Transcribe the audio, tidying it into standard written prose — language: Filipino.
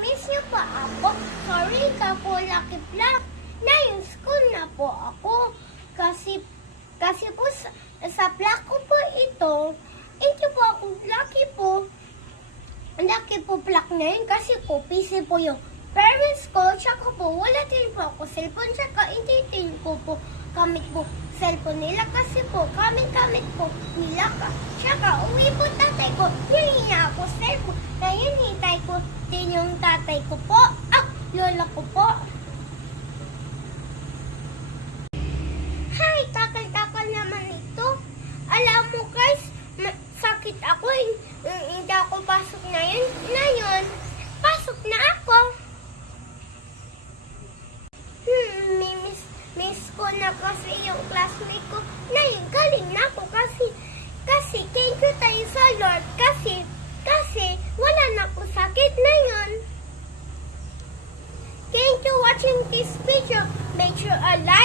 miss niyo pa ako. Sorry ka po, Lucky Black. Ngayon, school na po ako. Kasi po sa black ko po ito po ako lucky po. Lucky po black na yun kasi po PC po yung parents ko. Tsaka po wala din po ako cellphone. Tsaka hindi din ko po gamit po cellphone nila kasi po gamit po nila ka. Tsaka uwi po tatay ko. Hinihinga ako cellphone. Ngayon hitay ko din yung tatay ko po. Lola ko po. Hi, takal-takal naman ito. Alam mo guys, sakit ako. Hindi ako pasok na yun. Ngayon, pasok na ako. Miss ko na kasi yung classmate ko. Ngayon, galing na ako kasi thank you tayo sa Lord. Kasi wala na ako sakit ngayon. Thank you watching this video. Make sure a like.